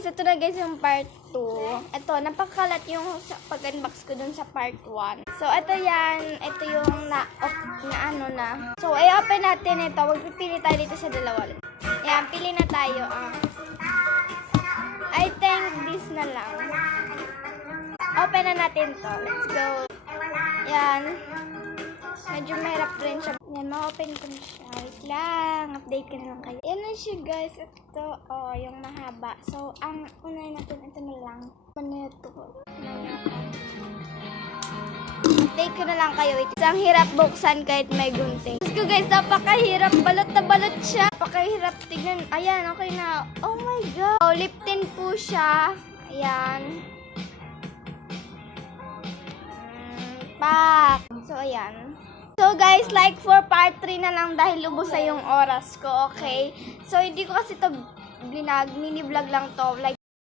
guys, ito na guys yung part 2. Ito, napakalat yung pag-unbox ko dun sa part 1. So, ito yan. Ito yung na ano na. So, i-open natin ito. Magpipili tayo dito sa dalawa. Yan, pili na tayo. I think this na lang. Open na natin to. Let's go. Yan. Medyo mahirap rin siya. Yan, ma-open ko na siya. Wait lang. Update ko na lang kayo. Yan na siya guys. Ito, yung mahaba. So, ang unahin natin, ito na lang. Ano ito? Update ko na lang kayo. Isang hirap buksan kahit may gunting. Let's go guys, napakahirap. Balot na balot siya. Napakahirap tignan. Ayan, okay na. Oh my god. So, lip tint po siya. Ayan. Pak. So, ayan. So, guys, like for part 3 na lang dahil ubos na yung oras ko, okay? So, hindi ko kasi ito mini-vlog lang to. Like